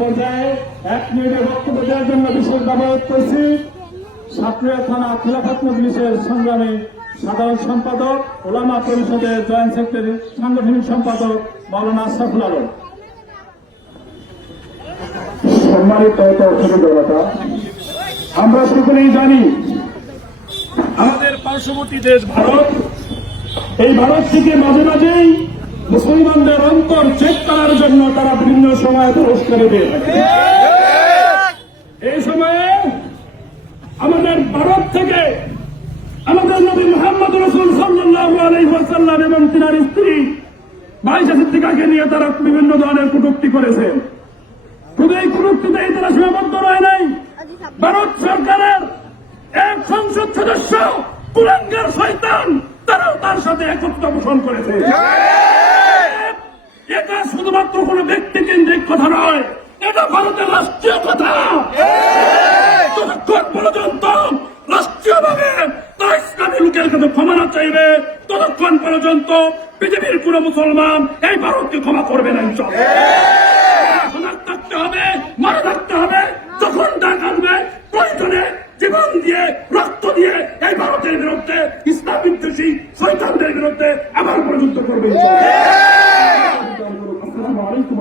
পর্যায়ে 1 মিনিটের বক্তব্য দেওয়ার জন্য বিশেষ দাওয়াত করছি সাতক্ষীরা থানা খিলাফত মজলিসের সংগ্রামী সাধারণ সম্পাদক ওলামা পরিষদের জয়েন্ট সেক্রেটারি সাংগঠনিক সম্পাদক মাওলানা আশরাফুল আলম। সম্মানিত জনতা, আমরা সকলেই জানি আমাদের পার্শ্ববর্তী দেশ ভারত, এই ভারত থেকে মাঝে মাঝেই মুসলমানদের অন্তর চেক করার জন্য তারা বিভিন্ন সময় পুরস্কার দিয়ে থাকে। এই সময়ে আমাদের ভারত থেকে আমাদের নবী মুহাম্মদ রাসূল সাল্লাল্লাহু আলাইহি ওয়াসাল্লাম এবং তিনার স্ত্রী আয়েশা সিদ্দিকাকে নিয়ে তারা বিভিন্ন ধরনের কটূক্তি করেছে। শুধু এই কটূক্তিতেই তারা সীমাবদ্ধ রয় নাই, ভারত সরকারের এক সংসদ সদস্য কুলাঙ্গার শয়তান তারাও তার সাথে একত্র পোষণ করেছে। এটা শুধুমাত্র কোন ব্যক্তি কেন্দ্রিক কথা নয়, এটা ভারতের রাষ্ট্রীয় কথা। ততক্ষণ পর্যন্ত রাষ্ট্রীয়ভাবে তারা ইসলামী লোকের কাছে ক্ষমা না চাইবে, ততক্ষণ পর্যন্ত পৃথিবীর কোন মুসলমান এই ভারতকে ক্ষমা করবে না। সজাগ থাকতে হবে, মনে রাখতে হবে, যখন ডাক আসবে প্রয়োজনে জীবন দিয়ে রক্ত দিয়ে এই ভারতের বিরুদ্ধে ইসলাম বিদ্বেষী শয়তানদের বিরুদ্ধে আবার পর্যন্ত করবে। আসসালামু আলাইকুম।